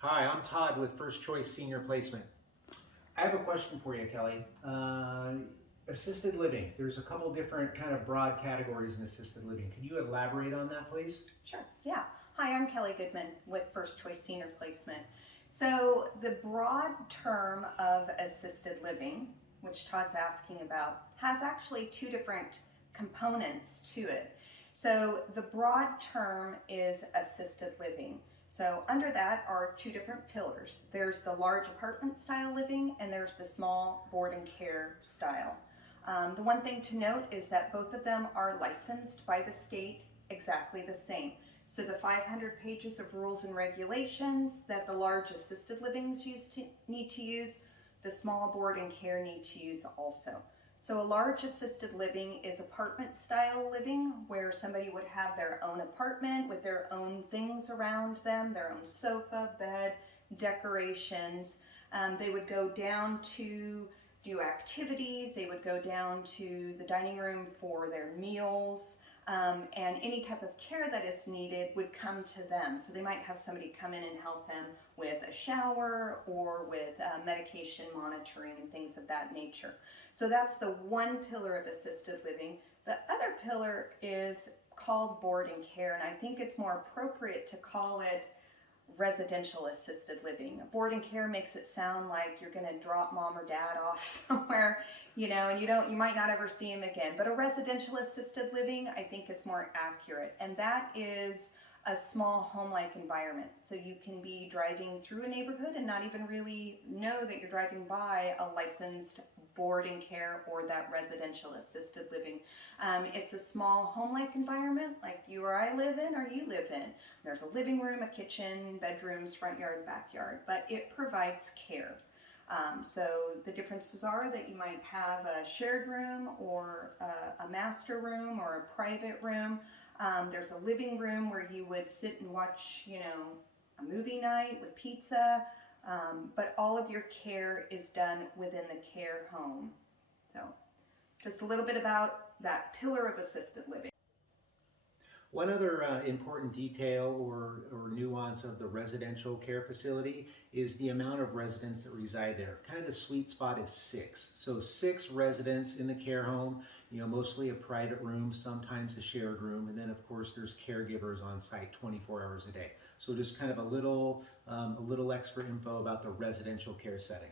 Hi, I'm Todd with First Choice Senior Placement. I have a question for you, Kelly. Assisted living. There's a couple different kind of broad categories in assisted living. Could you elaborate on that, please? Sure, yeah. Hi, I'm Kelly Goodman with First Choice Senior Placement. So the broad term of assisted living, which Todd's asking about, has actually two different components to it. So the broad term is assisted living. So under that are two different pillars. There's the large apartment style living and there's the small board and care style. The one thing to note is that both of them are licensed by the state exactly the same. So the 500 pages of rules and regulations that the large assisted livings need to use, the small board and care need to use also. So a large assisted living is apartment style living where somebody would have their own apartment with their own things around them, their own sofa, bed, decorations. They would go down to do activities, they would go down to the dining room for their meals, and any type of care that is needed would come to them. So they might have somebody come in and help them with a shower or with medication monitoring and things of that nature. So that's the one pillar of assisted living. The other pillar is called board and care, and I think it's more appropriate to call it residential assisted living. Board and care makes it sound like you're going to drop mom or dad off somewhere, and you might not ever see him again. But a residential assisted living, I think, is more accurate, and that is a small home-like environment. So you can be driving through a neighborhood and not even really know that you're driving by a licensed board and care or that residential assisted living. It's a small home-like environment like you or I live in or you live in. There's a living room, a kitchen, bedrooms, front yard, backyard, but it provides care. So the differences are that you might have a shared room or a master room or a private room. There's a living room where you would sit and watch, a movie night with pizza, but all of your care is done within the care home. So just a little bit about that pillar of assisted living. One other important detail or nuance of the residential care facility is the amount of residents that reside there. Kind of the sweet spot is 6. So 6 residents in the care home, mostly a private room, sometimes a shared room, and then of course there's caregivers on site 24 hours a day. So just kind of a little extra info about the residential care setting.